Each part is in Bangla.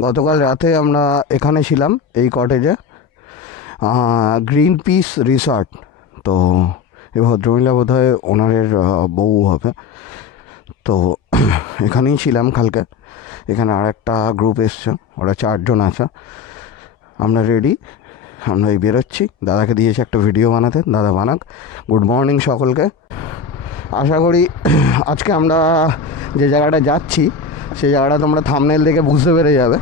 গতকাল রাতে আমরা এখানে ছিলাম এই কটেজে, গ্রিন পিস রিসর্ট। তো এই ভদ্রমহিলা বোধ হয় ওনারের বউ হবে। তো এখানেই ছিলাম কালকে। এখানে আর একটা গ্রুপ এসছে, ওরা 4 জন আছে। আমরা রেডি, আমরা এই বেরোচ্ছি। দাদাকে দিয়েছি একটা ভিডিও বানাতে, দাদা বানাক। গুড মর্নিং সকলকে। আশা করি আজকে আমরা যে জায়গাটা যাচ্ছি সেই জায়গাটা তোমরা থাম্বনেল দেখে বুঝতে পেরে যাবে।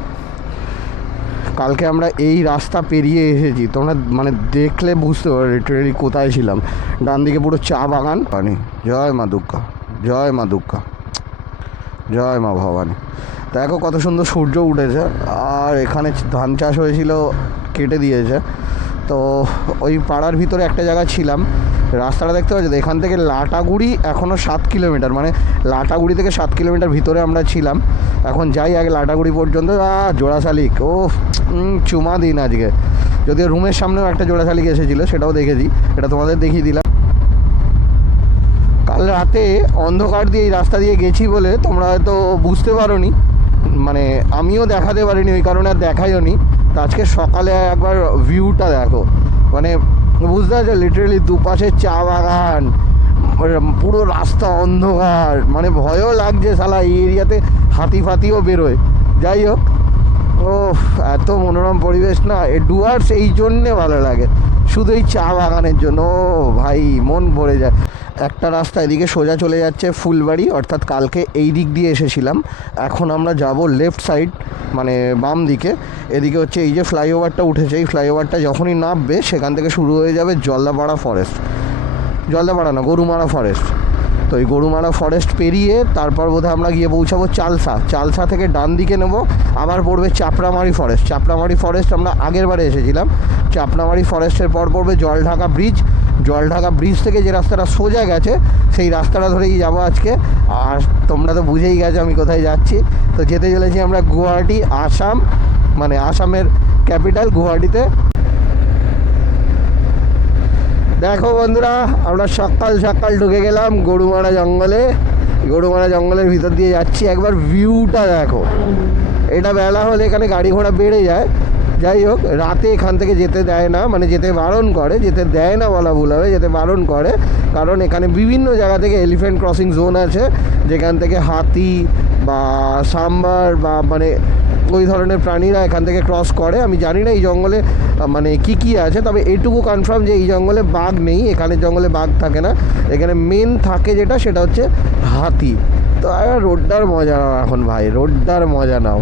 কালকে আমরা এই রাস্তা পেরিয়ে এসেছি, তোমরা মানে দেখলে বুঝতে পারো লিটারেলি কোথায় ছিলাম। ডান দিকে পুরো চা বাগান। পানি জয় মা দুর্গা, জয় মা দুর্গা, জয় মা ভবানী। দেখো কত সুন্দর সূর্য উঠেছে। আর এখানে ধান চাষ হয়েছিল, কেটে দিয়েছে। তো ওই পাড়ার ভিতরে একটা জায়গা ছিলাম। রাস্তাটা দেখতে পাচ্ছি, এখান থেকে লাটাগুড়ি এখনও 7 কিলোমিটার, মানে লাটাগুড়ি থেকে 7 কিলোমিটার ভিতরে আমরা ছিলাম। এখন যাই আগে লাটাগুড়ি পর্যন্ত। জোড়া শালিক, ও চুমা দিন আজকে। যদিও রুমের সামনেও একটা জোড়া শালিক এসেছিলো, সেটাও দেখেছি, এটা তোমাদের দেখিয়ে দিলাম। কাল রাতে অন্ধকার দিয়ে এই রাস্তা দিয়ে গেছি বলে তোমরা হয়তো বুঝতে পারোনি, মানে আমিও দেখাতে পারিনি, ওই কারণে আর দেখাইও নি। তো আজকে সকালে একবার ভিউটা দেখো, মানে বুঝতে পারছো লিটারেলি দুপাশে চা বাগান, পুরো রাস্তা অন্ধকার, মানে ভয়ও লাগছে শালা এই এরিয়াতে হাতি ফাতিও বেরোয়। যাই হোক, ও এত মনোরম পরিবেশ না, এই ডুয়ার্স এই জন্যে ভালো লাগে, শুধু এই চা বাগানের জন্য। ও ভাই মন ভরে যায়। একটা রাস্তা এদিকে সোজা চলে যাচ্ছে ফুলবাড়ি, অর্থাৎ কালকে এই দিক দিয়ে এসেছিলাম। এখন আমরা যাব লেফট সাইড, মানে বাম দিকে। এদিকে হচ্ছে এই যে ফ্লাইওভারটা উঠেছে, এই ফ্লাইওভারটা যখনই নামবে সেখান থেকে শুরু হয়ে যাবে জলদাপাড়া ফরেস্ট। জলদাপাড়া না, গরুমারা ফরেস্ট। তো এই গরুমারা ফরেস্ট পেরিয়ে তারপর বোধহয় আমরা গিয়ে পৌঁছাবো চালসা। চালসা থেকে ডান দিকে নেব, আবার পড়বে চাপড়ামারি ফরেস্ট। চাপড়ামারি ফরেস্ট আমরা আগের বারে এসেছিলাম। চাপড়ামারি ফরেস্টের পর পড়বে জলঢাকা ব্রিজ। জলঢাকা ব্রিজ থেকে যে রাস্তাটা সোজা গেছে সেই রাস্তাটা ধরেই যাবো আজকে। আর তোমরা তো বুঝেই গেছো আমি কোথায় যাচ্ছি। তো যেতে চলেছি আমরা গুয়াহাটি, আসাম, মানে আসামের ক্যাপিটাল গুয়াহাটিতে। দেখো বন্ধুরা, আমরা সকাল সকাল ঢুকে গেলাম গরুমারা জঙ্গলে। গরুমারা জঙ্গলের ভিতর দিয়ে যাচ্ছি, একবার ভিউটা দেখো। এটা বেলা হলে এখানে গাড়ি ঘোড়া বেড়ে যায়। যাই হোক, রাতে এখান থেকে যেতে দেয় না, মানে যেতে বারণ করে, যেতে দেয় না বলা ভুল হবে, যেতে বারণ করে। কারণ এখানে বিভিন্ন জায়গা থেকে এলিফ্যান্ট ক্রসিং জোন আছে, যেখান থেকে হাতি বা সাম্বার বা মানে ওই ধরনের প্রাণীরা এখান থেকে ক্রস করে। আমি জানি না এই জঙ্গলে মানে কি আছে, তবে এটুকু কনফার্ম যে এই জঙ্গলে বাঘ নেই, এখানের জঙ্গলে বাঘ থাকে না। এখানে মেন থাকে যেটা, সেটা হচ্ছে হাতি। তো রোডটার মজা নাও এখন ভাই, রোডটার মজা নাও।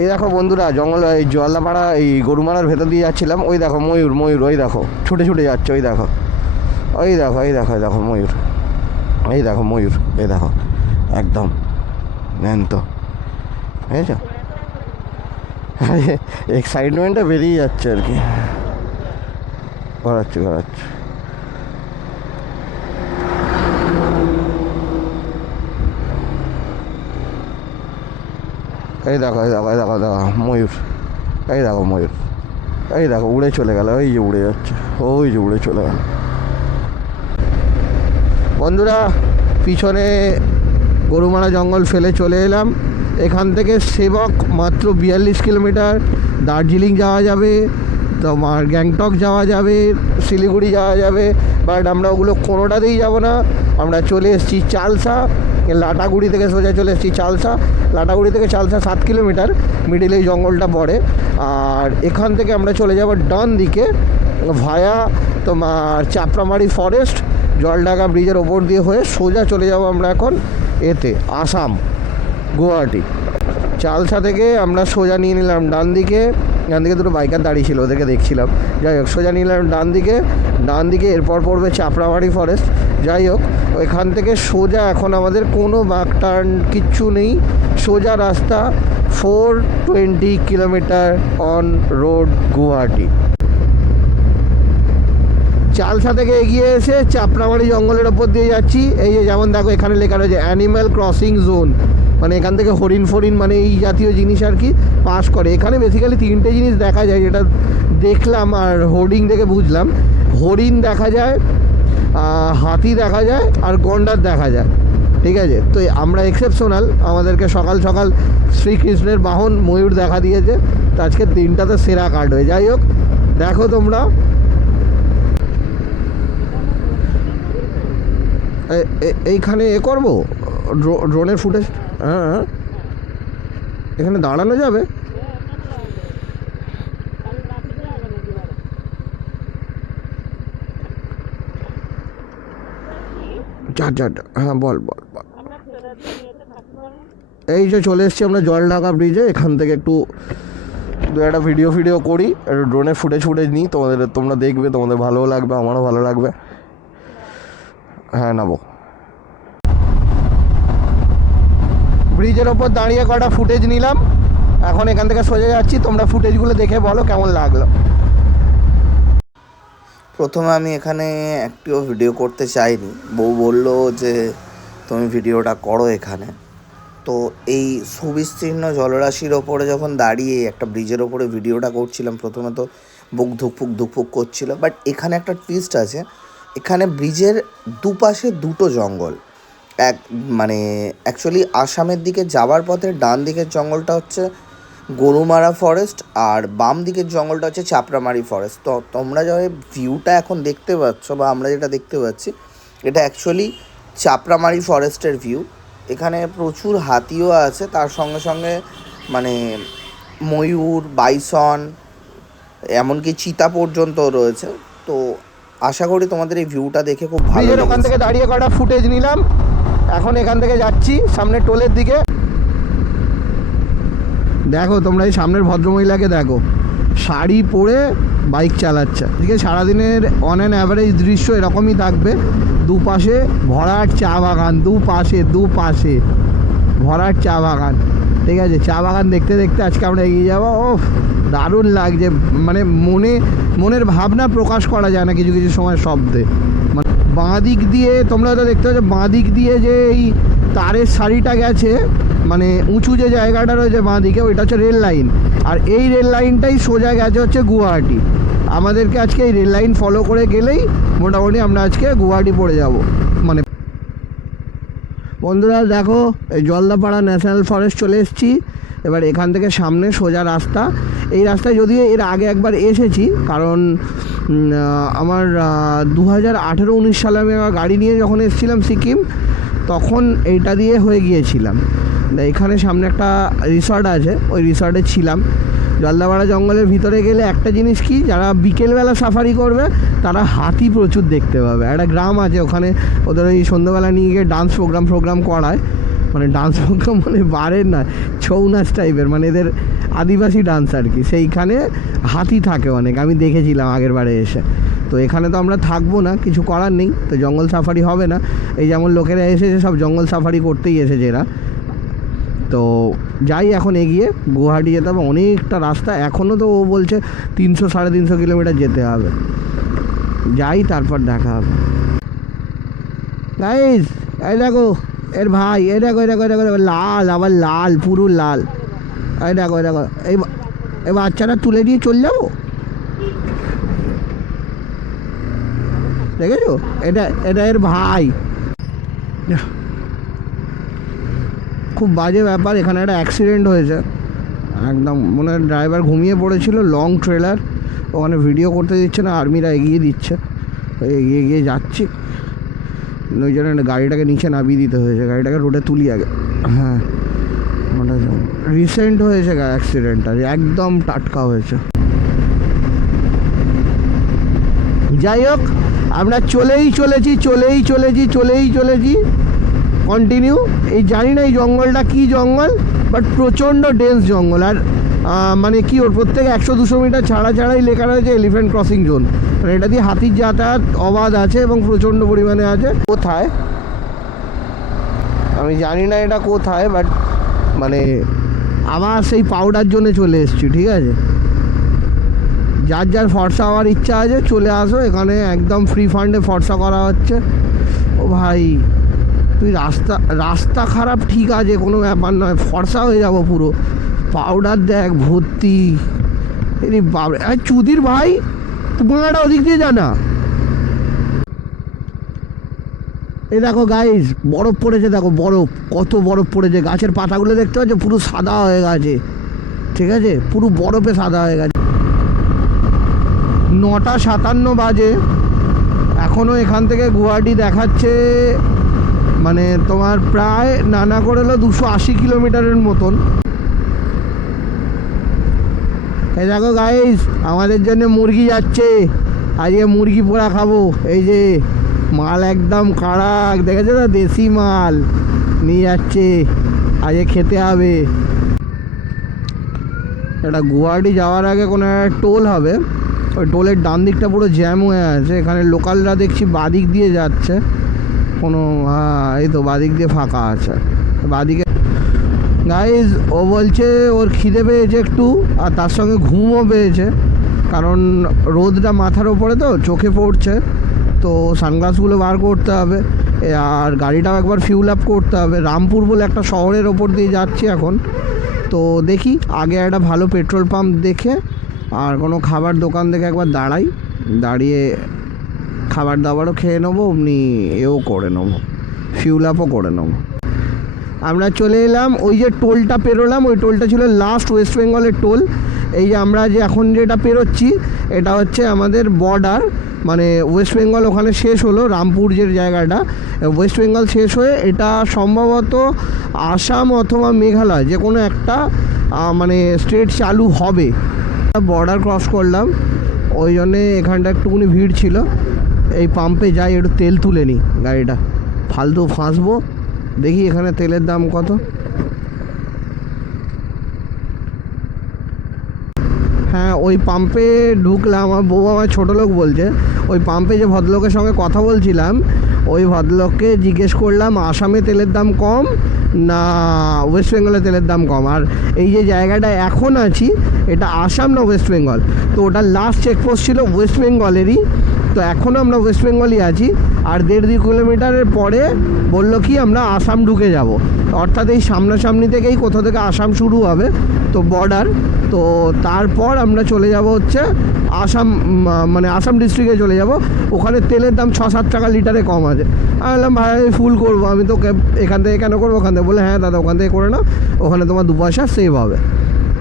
এই দেখো বন্ধুরা, জঙ্গল এই জলদাপাড়া এই গরুমারার ভেতর দিয়ে যাচ্ছিলাম। ওই দেখো ময়ূর, ময়ূর ওই দেখো ছুটে ছুটে যাচ্ছে। ওই দেখো, ওই দেখো, এই দেখো, এই দেখো ময়ূর, এই দেখো ময়ূর, এই দেখো একদম জ্যান্ত, বুঝেছ? এক্সাইটমেন্টটা বেরিয়ে যাচ্ছে আর কি, ঘোরাচ্ছে ঘোরাচ্ছে। এই দেখো, এই দেখো, এই দেখো, দেখো ময়ূর, এই দেখো ময়ূর, এই দেখো উড়ে চলে গেল, ওই যে উড়ে যাচ্ছে, ওই যে উড়ে চলে গেল। বন্ধুরা, পিছনে গরুমারা জঙ্গল ফেলে চলে এলাম। এখান থেকে সেবক মাত্র 42 কিলোমিটার। দার্জিলিং যাওয়া যাবে, তোমার গ্যাংটক যাওয়া যাবে, শিলিগুড়ি যাওয়া যাবে, বাট আমরা ওগুলো কোনোটাতেই যাব না। আমরা চলে এসেছি চালসা। লাটাগুড়ি থেকে সোজা চলে এসেছি চালসা। লাটাগুড়ি থেকে চালসা 7 কিলোমিটার, মিডিলে এই জঙ্গলটা পড়ে। আর এখান থেকে আমরা চলে যাব ডান দিকে ভায়া তোমার চাপড়ামারি ফরেস্ট, জলঢাকা ব্রিজের ওপর দিয়ে হয়ে সোজা চলে যাব আমরা এখন এতে আসাম, গুয়াহাটি। চালসা থেকে আমরা সোজা নিয়ে নিলাম ডান দিকে। ডান দিকে দুটো বাইকার দাঁড়িয়ে ছিল, ওদেরকে দেখছিলাম। যাই হোক, সোজা নিলাম ডান দিকে। ডান দিকে এরপর পড়বে চাপড়ামারি ফরেস্ট। যাই হোক, ওইখান থেকে সোজা এখন আমাদের কোনো বাঁক টার্ন কিচ্ছু নেই, সোজা রাস্তা, 420 kilometre on road Guwahati. Chalsa থেকে এগিয়ে এসে চাপড়ামারি জঙ্গলের ওপর দিয়ে যাচ্ছি। এই যে যেমন দেখো এখানে লেখা রয়েছে অ্যানিম্যাল ক্রসিং জোন, মানে এখান থেকে হরিণ ফরিণ মানে এই জাতীয় জিনিস আর কি পাস করে। এখানে বেসিক্যালি 3টে জিনিস দেখা যায়, যেটা দেখলাম আর হোর্ডিং দেখে বুঝলাম। হরিণ দেখা যায়, হাতি দেখা যায়, আর গন্ডার দেখা যায়। ঠিক আছে। তো আমরা এক্সেপশনাল, আমাদেরকে সকাল সকাল শ্রীকৃষ্ণের বাহন ময়ূর দেখা দিয়েছে, তো আজকের দিনটাতে সেরা কাটবে। যাই হোক, দেখো তোমরা এইখানে করবো ড্রোনের ফুটেজ। হ্যাঁ, এখানে দাঁড়ানো যাবে। হ্যাঁ, বল। এই যে চলে এসছি আমরা জলঢাকা ব্রিজে। এখান থেকে একটু দু একটা ভিডিও করি, একটু ড্রোনের ফুটেজ নিই। তোমরা দেখবে, তোমাদের ভালোও লাগবে, আমারও ভালো লাগবে। হ্যাঁ, নামো। ব্রিজের ওপর দাঁড়িয়ে কটা ফুটেজ নিলাম, এখন এখান থেকে সোজা যাচ্ছি। তোমরা ফুটেজগুলো দেখে বলো কেমন লাগলো। প্রথমে আমি এখানে একটিও ভিডিও করতে চাইনি, বউ বলল যে তুমি ভিডিওটা করো এখানে। তো এই সুবিস্তীর্ণ জলরাশির ওপরে যখন দাঁড়িয়ে একটা ব্রিজের ওপরে ভিডিওটা করছিলাম, প্রথমে তো বুক ধুকপুক করছিল। বাট এখানে একটা টুইস্ট আছে, এখানে ব্রিজের দুপাশে দুটো জঙ্গল। মানে অ্যাকচুয়ালি আসামের দিকে যাওয়ার পথে ডান দিকের জঙ্গলটা হচ্ছে গরুমারা ফরেস্ট, আর বাম দিকের জঙ্গলটা হচ্ছে চাপড়ামারি ফরেস্ট। তো তোমরা যে ভিউটা এখন দেখতে পাচ্ছ, বা আমরা যেটা দেখতে পাচ্ছি, এটা অ্যাকচুয়ালি চাপড়ামারি ফরেস্টের ভিউ। এখানে প্রচুর হাতিও আছে, তার সঙ্গে সঙ্গে মানে ময়ূর, বাইসন, এমনকি চিতা পর্যন্ত রয়েছে। তো আশা করি তোমাদের এই ভিউটা দেখে খুব ভালো লাগবে। ওখান থেকে দাঁড়িয়ে কটা ফুটেজ নিলাম, এখন এখান থেকে যাচ্ছি সামনে টোলের দিকে। দেখো তোমরা এই সামনের ভদ্রমহিলাকে দেখো, শাড়ি পরে বাইক চালাচ্ছে। এদিকে সারাদিনের অন অ্যান অ্যাভারেজ দৃশ্য এরকমই থাকবে। দুপাশে ভরাট চা বাগান, দুপাশে ভরাট চা বাগান। ঠিক আছে, চা বাগান দেখতে দেখতে আজকে আমরা এগিয়ে যাবো। ও দারুণ লাগছে, মানে মনের ভাবনা প্রকাশ করা যায় না কিছু কিছু সময় শব্দে। মানে বাঁ দিক দিয়ে তোমরা তো দেখতে পাচ্ছ, বাঁ দিক দিয়ে যে এই তারের সারিটা গেছে, মানে উঁচু যে জায়গাটা রয়েছে বাঁ দিকে, ওইটা হচ্ছে রেল লাইন। আর এই রেল লাইনটাই সোজা গেছে হচ্ছে গুয়াহাটি। আমাদেরকে আজকে এই রেল লাইন ফলো করে গেলেই মোটামুটি আমরা আজকে গুয়াহাটি পড়ে যাব। মানে বন্ধুরা দেখো, এই জলদাপাড়া ন্যাশনাল ফরেস্ট চলে এসেছি। এবার এখান থেকে সামনে সোজা রাস্তা। এই রাস্তায় যদিও এর আগে একবার এসেছি, কারণ আমার 2018-19 সালে আমি আমার গাড়ি নিয়ে যখন এসেছিলাম সিকিম, তখন এইটা দিয়ে হয়ে গিয়েছিলাম। এখানে সামনে একটা রিসর্ট আছে, ওই রিসর্টে ছিলাম। জলদাপাড়া জঙ্গলের ভিতরে গেলে একটা জিনিস কি, যারা বিকেলবেলা সাফারি করবে তারা হাতি প্রচুর দেখতে পাবে। একটা গ্রাম আছে ওখানে, ওদের ওই সন্ধ্যেবেলা নিয়ে গিয়ে ডান্স প্রোগ্রাম করায়। মানে ডান্স প্রোগ্রাম মানে বারের না, ছৌ নাচ টাইপের, মানে এদের আদিবাসী ডান্স আর কি। সেইখানে হাতি থাকে অনেক, আমি দেখেছিলাম আগের বারে এসে। তো এখানে তো আমরা থাকবো না, কিছু করার নেই, তো জঙ্গল সাফারি হবে না। এই যেমন লোকেরা এসেছে সব জঙ্গল সাফারি করতেই এসেছে এরা। তো যাই এখন এগিয়ে, গুয়াহাটি যেতে হবে, অনেকটা রাস্তা এখনও। তো ও বলছে 300-350 কিলোমিটার যেতে হবে। যাই, তারপর দেখা হবে। গাইস এই দেখো এর ভাই, এই দেখো লাল, আবার লাল, পুরো লাল। এই দেখো এই বাচ্চাটা তুলে দিয়ে চলে যাবো, দেখেছো? এটা এর ভাই। খুব বাজে ব্যাপার, এখানে একটা অ্যাক্সিডেন্ট হয়েছে একদম। মনে হয় ড্রাইভার ঘুমিয়ে পড়েছিল, লং ট্রেলার, ওখানে ভিডিও করতে দিচ্ছে না, আর্মিরা এগিয়ে দিচ্ছে। এগিয়ে যাচ্ছি, ওই জন্য গাড়িটাকে নিচে নামিয়ে দিতে হয়েছে, গাড়িটাকে রোডে তুলি আগে। হ্যাঁ, ওটা রিসেন্ট হয়েছে অ্যাক্সিডেন্টটা, একদম টাটকা হয়েছে। যাই হোক, আমরা চলেই চলেছি কন্টিনিউ। এই জানি না এই জঙ্গলটা কী জঙ্গল, বাট প্রচণ্ড ডেন্স জঙ্গল। আর মানে কি, ওর প্রত্যেক 100-200 মিটার ছাড়াই লেখা রয়েছে এলিফ্যান্ট ক্রসিং জোন। মানে এটা দিয়ে হাতির যাতায়াত অবাধ আছে এবং প্রচণ্ড পরিমাণে আছে। কোথায় আমি জানি না এটা কোথায়, বাট মানে আবার সেই পাউডার জোনে চলে এসেছি। ঠিক আছে, যার ফর্সা হওয়ার ইচ্ছা আছে চলে আসো, এখানে একদম ফ্রি ফান্ডে ফর্সা করা হচ্ছে। ও ভাই, তুই রাস্তা খারাপ ঠিক আছে, কোনো ব্যাপার নয়, ফর্সা হয়ে যাবো পুরো। পাউডার দেখ ভর্তি। এই বাবা, চুদির ভাই, তোমাটা ওদিক দিয়ে জানা। এই দেখো গাইস, বরফ পড়েছে, দেখো বরফ, কত বরফ পড়েছে। গাছের পাতাগুলো দেখতে পাচ্ছ পুরো সাদা হয়ে গেছে, ঠিক আছে, পুরো বরফে সাদা হয়ে গেছে। 9:57 বাজে, এখনও এখান থেকে গুয়াহাটি দেখাচ্ছে মানে তোমার প্রায় নানা করে হলো 280 কিলোমিটারের মতন। এই দেখো গাইস, আমাদের জন্য মুরগি যাচ্ছে, আজকে মুরগি পোড়া খাবো। এই যে মাল একদম কাড়াক, দেখেছো তো, দেশি মাল নিয়ে যাচ্ছে, আজকে খেতে হবে। এটা গুয়াহাটি যাওয়ার আগে কোনো একটা টোল হবে, ওই টোলের ডান দিকটা পুরো জ্যাম হয়ে আছে। এখানে লোকালরা দেখছি বাদিক দিয়ে যাচ্ছে, কোনো এই তো বাদিক দিয়ে ফাঁকা আছে বাদিকে। গাইজ ও বলছে ওর খিদে পেয়েছে একটু, আর তার সঙ্গে ঘুমও পেয়েছে, কারণ রোদটা মাথার ওপরে তো চোখে পড়ছে, তো সানগ্লাসগুলো বার করতে হবে, আর গাড়িটাও একবার ফিউল আপ করতে হবে। রামপুর বলে একটা শহরের ওপর দিয়ে যাচ্ছি এখন, তো দেখি আগে একটা ভালো পেট্রোল পাম্প দেখে আর কোনো খাবার দোকান দেখে একবার দাঁড়িয়ে খাবার দাবারও খেয়ে নেবো, অমনি এও করে নেবো, ফিউল আপও করে নেবো। আমরা চলে এলাম, ওই যে টোলটা পেরোলাম, ওই টোলটা ছিল লাস্ট ওয়েস্ট বেঙ্গলের টোল। এই যে আমরা যে এখন যেটা পেরোচ্ছি, এটা হচ্ছে আমাদের বর্ডার, মানে ওয়েস্ট বেঙ্গল ওখানে শেষ হলো, রামপুর যে জায়গাটা, ওয়েস্ট বেঙ্গল শেষ হয়ে এটা সম্ভবত আসাম অথবা মেঘালয় যে কোনো একটা মানে স্টেট চালু হবে। বর্ডার ক্রস করলাম, ওই জন্যে এখানটা একটুখানি ভিড় ছিল। এই পাম্পে যাই, একটু তেল তুলে নিই, গাড়িটা ফালতু ফাঁসবো। দেখি এখানে তেলের দাম কত। হ্যাঁ, ওই পাম্পে ঢুকলাম, আমার বউ আমার ছোটো লোক বলছে, ওই পাম্পে যে ভদ্রলোকের সঙ্গে কথা বলছিলাম, ওই ভদ্রলোককে জিজ্ঞেস করলাম আসামে তেলের দাম কম না ওয়েস্ট বেঙ্গলে তেলের দাম কম। আর এই যে জায়গাটা এখন আছি, এটা আসাম না ওয়েস্ট বেঙ্গল, তো ওটা লাস্ট চেকপোস্ট ছিল ওয়েস্ট বেঙ্গলেরই, তো এখনও আমরা ওয়েস্ট বেঙ্গলই আছি। আর 1.5-2 কিলোমিটারের পরে বললো কি আমরা আসাম ঢুকে যাব, অর্থাৎ এই সামনাসামনি থেকেই কোথাও থেকে আসাম শুরু হবে, তো বর্ডার। তো তারপর আমরা চলে যাব হচ্ছে আসাম, মানে আসাম ডিস্ট্রিক্টে চলে যাব। ওখানে তেলের দাম 6-7 টাকা লিটারে কম আছে। আমি বললাম ভাই ফুল করবো, আমি তো এখান থেকে কেন করবো, ওখান থেকে বলে হ্যাঁ দাদা ওখান থেকে করে নাও, ওখানে তোমার 2 পয়সা সেভ হবে।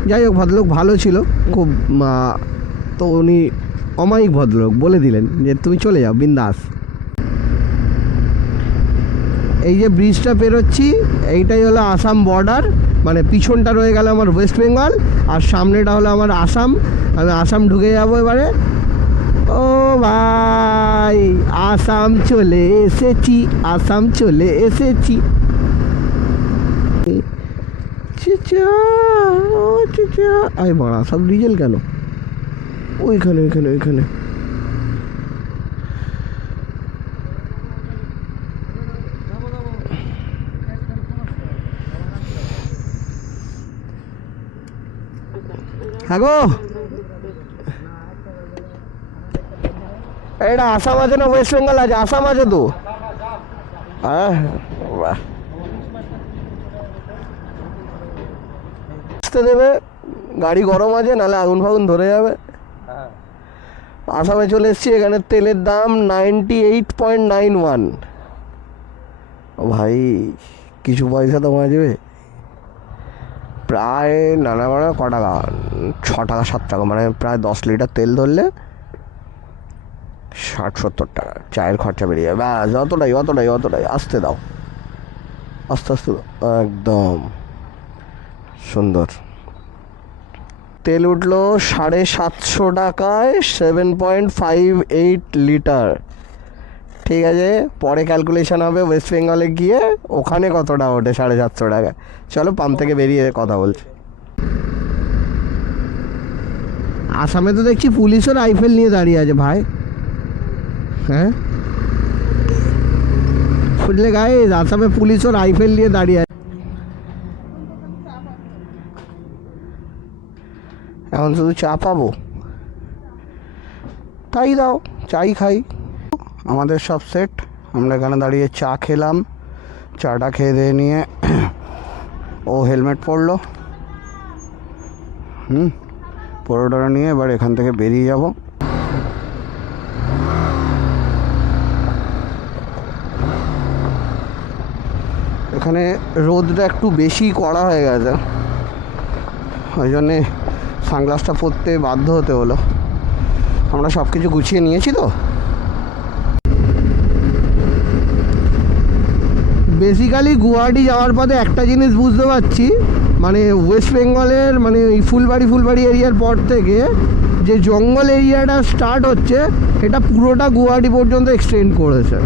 যাই হোক, ভদ্রলোক ভালো ছিল খুব, তো উনি অমায়িক ভদ্রলোক, বলে দিলেন যে তুমি চলে যাও বিন্দাস। এই যে ব্রিজটা পেরোচ্ছি, এইটাই হলো আসাম বর্ডার, মানে পিছনটা রয়ে গেল আমার ওয়েস্ট বেঙ্গল, আর সামনেটা হলো আমার আসাম। আমি আসাম ঢুকে যাবো এবারে। ও ভাই, আসাম চলে এসেছি, আসাম চলে এসেছি। আরে বাড়া, সব ডিজেল কেন? ওইখানে হ্যাঁ গো, এটা আসাম আছে না ওয়েস্ট বেঙ্গল আছে? আসাম আছে তো। হ্যাঁ, আসতে দেবে, গাড়ি গরম আছে, নাহলে আগুন ফাগুন ধরে যাবে। আসামে চলে এসেছি, এখানে তেলের দাম 98.91। ও ভাই, কিছু পয়সা তো বাঁচবে, প্রায় নানা মানে ক টাকা, 6 টাকা 7 টাকা, মানে প্রায় 10 লিটার তেল ধরলে 60-70 টাকা চায়ের খরচা বেরিয়ে যাবে। ব্যাস, অতটাই। আসতে দাও, আস্তে দাও, একদম সুন্দর। তেল উঠলো 750 টাকায় 7.58 লিটার। ঠিক আছে, পরে ক্যালকুলেশন হবে ওয়েস্ট বেঙ্গলে গিয়ে, ওখানে কতটা ওঠে 750 টাকা। চলো পাম্প থেকে বেরিয়ে কথা বলছি। আসামে তো দেখছি পুলিশও রাইফেল নিয়ে দাঁড়িয়ে আছে ভাই। হ্যাঁ বুঝলে গাইস, আসামে পুলিশও রাইফেল নিয়ে দাঁড়িয়ে আছে। এখন শুধু চা পাবো, তাই দাও, চাই খাই। আমাদের সব সেট, আমরা এখানে দাঁড়িয়ে চা খেলাম। চাটা খেয়ে দিয়ে নিয়ে ও হেলমেট পরলো, পরোটা নিয়ে এবার এখান থেকে বেরিয়ে যাব। এখানে রোদটা একটু বেশি কড়া হয়ে গেছে, ওই জন্যে সানগ্লাসটা পরতে বাধ্য হতে হলো। আমরা সব কিছু গুছিয়ে নিয়েছি তো। বেসিক্যালি গুয়াহাটি যাওয়ার পথে একটা জিনিস বুঝতে পারছি, মানে ওয়েস্ট বেঙ্গলের মানে এই ফুলবাড়ি এরিয়ার পর থেকে যে জঙ্গল এরিয়াটা স্টার্ট হচ্ছে, এটা পুরোটা গুয়াহাটি পর্যন্ত এক্সটেন্ড করেছে।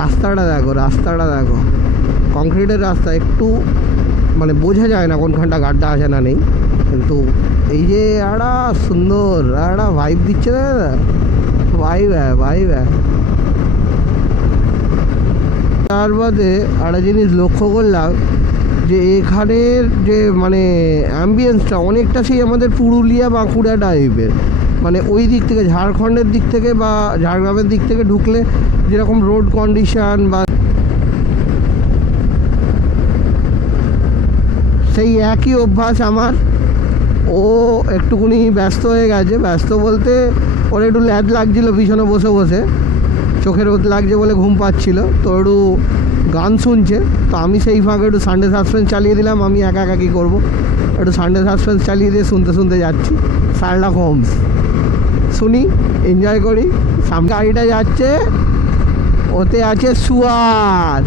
রাস্তাটা দেখো কংক্রিটের রাস্তা, একটু মানে বোঝা যায় না কোনখানটা গাড্ডা আছে না নেই, কিন্তু এই যে একটা সুন্দর একটা ভাইব দিচ্ছে না দাদা, ভাইব। তার বাদে একটা জিনিস লক্ষ্য করলাম যে এখানের যে মানে অ্যাম্বিয়েন্সটা অনেকটা সেই আমাদের পুরুলিয়া বাঁকুড়া টাইপের, মানে ওই দিক থেকে ঝাড়খণ্ডের দিক থেকে বা ঝাড়গ্রামের দিক থেকে ঢুকলে যেরকম রোড কন্ডিশন বা সেই একই অভ্যাস আমার। ও একটুকুনি ব্যস্ত হয়ে গেছে, ব্যস্ত বলতে ওর একটু ল্যাদ লাগছিলো পিছনে বসে বসে, চোখের রোদ লাগছে বলে ঘুম পাচ্ছিল, তো একটু গান শুনছে। তো আমি সেই ফাঁকে একটু সানডে সাসপেন্স চালিয়ে দিলাম, আমি একা কী করবো, একটু সানডে সাসপেন্স চালিয়ে দিয়ে শুনতে যাচ্ছি শার্লক হোমস, শুনি এনজয় করি। সামনে গাড়িটা যাচ্ছে, ওতে আছে শুয়ার,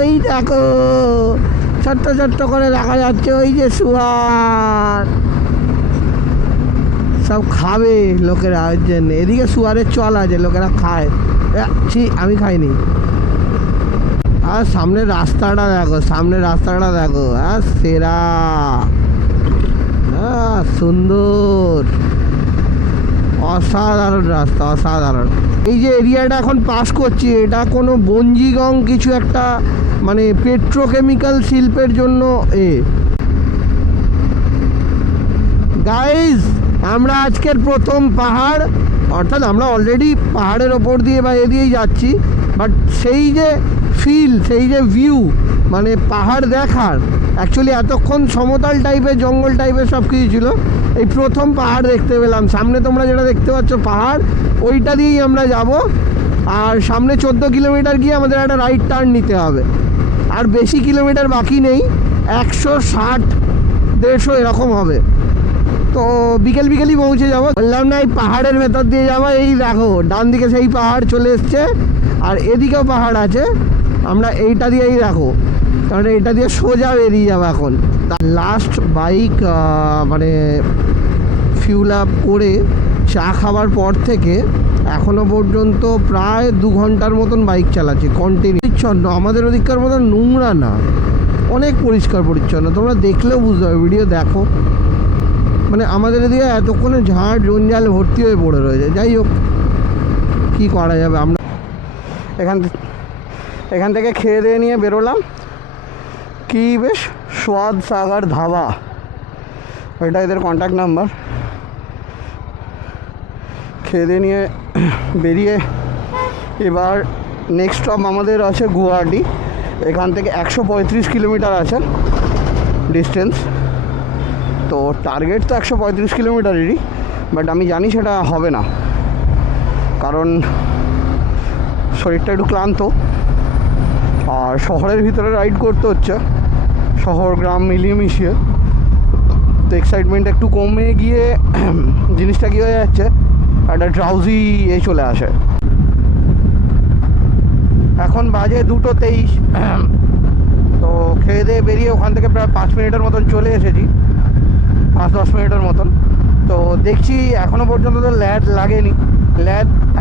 ওই দেখো ছোট্ট করে দেখা যাচ্ছে, ওই যে শুয়ার সব খাবে লোকেরা, ওই জন্য এদিকে শুয়ারের চল আছে, লোকেরা খায়। আমি খাইনি। আর সামনের রাস্তাটা দেখো, সেরা, সুন্দর, অসাধারণ রাস্তা, অসাধারণ। এই যে এরিয়াটা এখন পাস করছি, এটা কোনো বঞ্জিগং কিছু একটা মানে পেট্রোকেমিক্যাল শিল্পের জন্য গাইজ আমরা আজকের প্রথম পাহাড়, অর্থাৎ আমরা অলরেডি পাহাড়ের ওপর দিয়ে বা দিয়েই যাচ্ছি, বাট সেই যে ফিল, সেই যে ভিউ, মানে পাহাড় দেখার, অ্যাকচুয়ালি এতক্ষণ সমতল টাইপের জঙ্গল টাইপের সব কিছু ছিল, এই প্রথম পাহাড় দেখতে পেলাম। সামনে তোমরা যেটা দেখতে পাচ্ছ পাহাড়, ওইটা দিয়েই আমরা যাব। আর সামনে 14 কিলোমিটার গিয়ে আমাদের একটা রাইট টার্ন নিতে হবে, আর বেশি কিলোমিটার বাকি নেই, 160-150 এরকম হবে। তো বিকেলই পৌঁছে যাবো। বললাম না এই পাহাড়ের ভেতর দিয়ে যাবো। এই দেখো ডান দিকে সেই পাহাড় চলে এসছে, আর এদিকেও পাহাড় আছে। আমরা এইটা দিয়েই দেখো, কারণ এইটা দিয়ে সোজা বেরিয়ে যাবো এখন। লাস্ট বাইক মানে ফিউল আপ করে চা খাবার পর থেকে এখনো পর্যন্ত প্রায় 2 ঘন্টার মতন বাইক চালাচ্ছি কন্টিনিউ। পরিচ্ছন্ন, আমাদের ওদিককার মতন নোংরা না, অনেক পরিষ্কার পরিচ্ছন্ন। তোমরা দেখলেও বুঝতে পারবে, ভিডিও দেখো। মানে আমাদের এদিকে এতক্ষণে ঝাড় জঞ্জাল ভর্তি হয়ে পড়ে রয়েছে। যাই হোক, কী করা যাবে। আমরা এখান থেকে খেয়ে দিয়ে নিয়ে বেরোলাম, কি বেশ স্বাদ সাগর ধাবা, ওইটা এদের কন্ট্যাক্ট নাম্বার। খেয়ে দিয়ে নিয়ে বেরিয়ে এবার নেক্সট স্টপ আমাদের আছে গুয়াহাটি। এখান থেকে 135 কিলোমিটার আছে ডিস্টেন্স। তো টার্গেট তো 135 কিলোমিটারেরই, বাট আমি জানি সেটা হবে না, কারণ শরীরটা একটু ক্লান্ত, আর শহরের ভিতরে রাইড করতে হচ্ছে, শহর গ্রাম মিলিয়ে মিশিয়ে। তো এক্সাইটমেন্ট একটু কমে গিয়ে জিনিসটা কী হয়ে যাচ্ছে, একটা ড্রাউজি চলে আসে। এখন বাজে 2:23। তো খেয়ে দিয়ে বেরিয়ে ওখান থেকে প্রায় 5 মিনিটের মতন চলে এসেছি, 5-10 মিনিটের মতন। তো দেখছি এখনও পর্যন্ত তো ল্যাদ লাগেনি।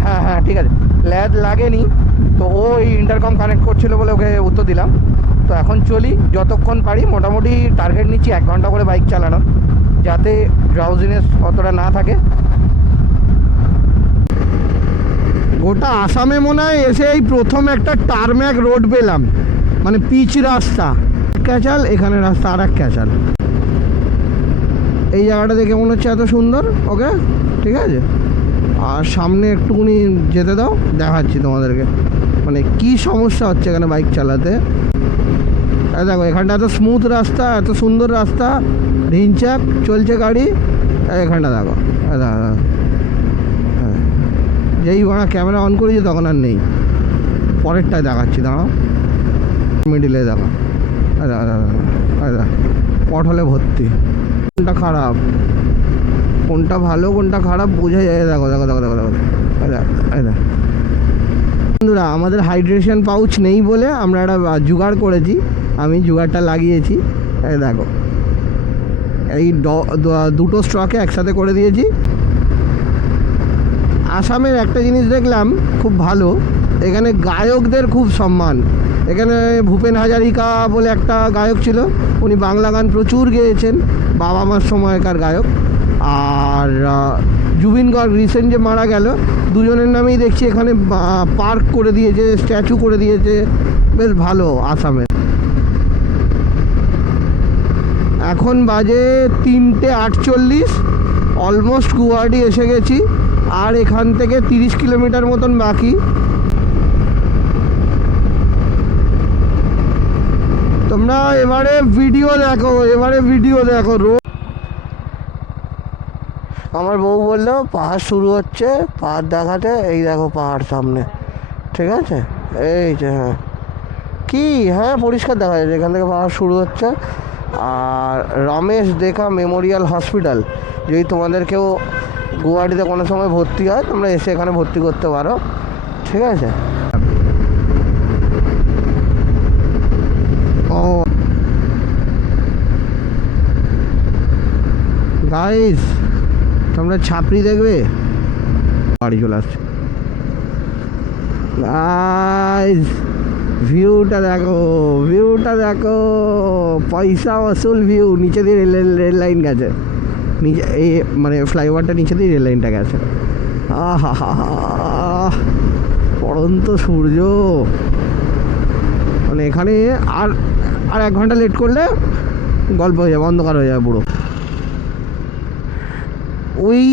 হ্যাঁ ঠিক আছে, ল্যাদ লাগেনি। তো ও এই ইন্টারকম কানেক্ট করছিল বলে ওকে উত্তর দিলাম। তো এখন চলি যতক্ষণ পারি, মোটামুটি টার্গেট নিচ্ছি 1 ঘন্টা করে বাইক চালানোর, যাতে ড্রাউজিনেস অতটা না থাকে। গোটা আসামে মনে হয় এসে এই প্রথম একটা টারম্যাক রোড পেলাম, মানে পিচ রাস্তা। ক্যাচাল, এখানে রাস্তা আর এক ক্যাচাল। এই জায়গাটা দেখে মনে হচ্ছে এত সুন্দর। ওকে ঠিক আছে, আর সামনে একটুখানি যেতে দাও, দেখাচ্ছি তোমাদেরকে মানে কি সমস্যা হচ্ছে এখানে বাইক চালাতে। দেখো এখানটা এত স্মুথ রাস্তা, এত সুন্দর রাস্তা, রিনচাক চলছে গাড়ি। এখানটা দেখো, যেই বাড়া ক্যামেরা অন করেছি তখন আর নেই। পরেরটায় দেখাচ্ছি, দাঁড়াও, মিডিলে দেখা, পটলে ভর্তি। কোনটা খারাপ কোনটা ভালো কোনটা খারাপ বোঝা যায়। দেখো দেখো দেখো দেখো দেখো দেখো বন্ধুরা, আমাদের হাইড্রেশন পাউচ নেই বলে আমরা একটা জোগাড় করেছি। আমি জোগাড়টা লাগিয়েছি, এই দেখো, এই দুটো স্ট্রকে একসাথে করে দিয়েছি। আসামের একটা জিনিস দেখলাম খুব ভালো, এখানে গায়কদের খুব সম্মান। এখানে ভূপেন হাজারিকা বলে একটা গায়ক ছিল, উনি বাংলা গান প্রচুর গেয়েছেন, বাবা মার সময়কার গায়ক। আর জুবিন গার্গ রিসেন্ট যে মারা গেল, দুজনের নামেই দেখছি এখানে পার্ক করে দিয়েছে, স্ট্যাচু করে দিয়েছে, বেশ ভালো আসামে। এখন বাজে 3:48, অলমোস্ট গুয়াহাটি এসে গেছি। আর এখান থেকে 30 কিলোমিটার মতন বাকি। তোমরা এবারে ভিডিও দেখো। আমার বউ বললো পাহাড় শুরু হচ্ছে, পাহাড় দেখাতে। এই দেখো পাহাড় সামনে, ঠিক আছে, এই যে, হ্যাঁ কি, হ্যাঁ পরিষ্কার দেখা যাচ্ছে এখান থেকে পাহাড় শুরু হচ্ছে। আর রমেশ দেখা মেমোরিয়াল হসপিটাল, যদি তোমাদেরকেও গুয়াহাটিতে কোনো সময় ভর্তি হয়, তোমরা এসে এখানে ভর্তি করতে পারো, ঠিক আছে। ও গাইস, তোমরা ছাপড়ি দেখবে, বাড়ি চলে আসছে। গাইস ভিউটা দেখো, পয়সা ওসুল ভিউ। নিচে দিয়ে রেল লাইন গেছে, নিচে এই মানে ফ্লাইওভারটা নিচে দিয়ে রেল লাইনটা গেছে। আহা হা হা, পড়ন্ত সূর্য। মানে এখানে আর 1 ঘন্টা লেট করলে গল্প হয়ে যাবে, অন্ধকার হয়ে যাবে পুরো। We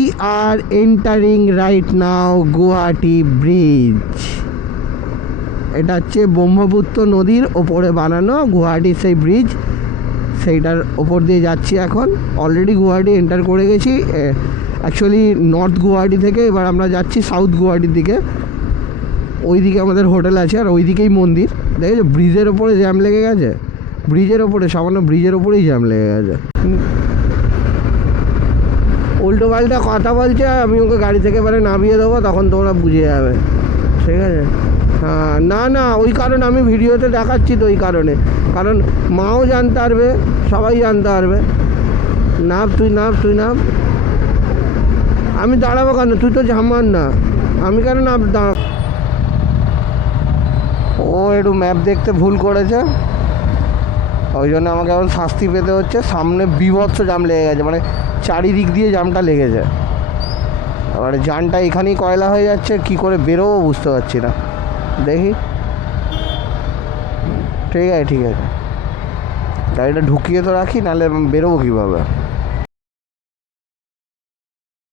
are entering right now Guwahati bridge. এটা হচ্ছে ব্রহ্মপুত্র নদীর ওপরে বানানো গুয়াহাটির সেই ব্রিজ, সেইটার ওপর দিয়ে যাচ্ছি এখন। অলরেডি গুয়াহাটি এন্টার করে গেছি, অ্যাকচুয়ালি নর্থ গুয়াহাটি থেকে। এবার আমরা যাচ্ছি সাউথ গুয়াহাটির দিকে, ওই দিকে আমাদের হোটেল আছে আর ওই দিকেই মন্দির। দেখেছো ব্রিজের ওপরে জ্যাম লেগে গেছে, ব্রিজের ওপরে, সামান্য ব্রিজের ওপরেই জ্যাম লেগে গেছে। উল্টো পাল্টা কথা বলছে, আমি ওকে গাড়ি থেকে এবারে নামিয়ে দেবো, তখন তোমরা বুঝে যাবে, ঠিক আছে। হ্যাঁ, না ওই কারণে আমি ভিডিওতে দেখাচ্ছি, তো ওই কারণে, কারণ মাও জানতে পারবে, সবাই জানতে পারবে। তুই নাম। আমি দাঁড়াবো কেন, তুই তো ঝামান না, আমি কেন দাঁড়াবো। ও একটু ম্যাপ দেখতে ভুল করেছে, ওই জন্য আমাকে এখন শাস্তি পেতে হচ্ছে। সামনে বীভৎস জাম লেগে গেছে, মানে চারিদিক দিয়ে জামটা লেগেছে। এবারে জানটা এখানেই কয়লা হয়ে যাচ্ছে, কি করে বেরোবো বুঝতে পারছি না। দেখি, ঠিক আছে, গাড়িটা ঢুকিয়ে তো রাখি, নাহলে বেরোবো কীভাবে।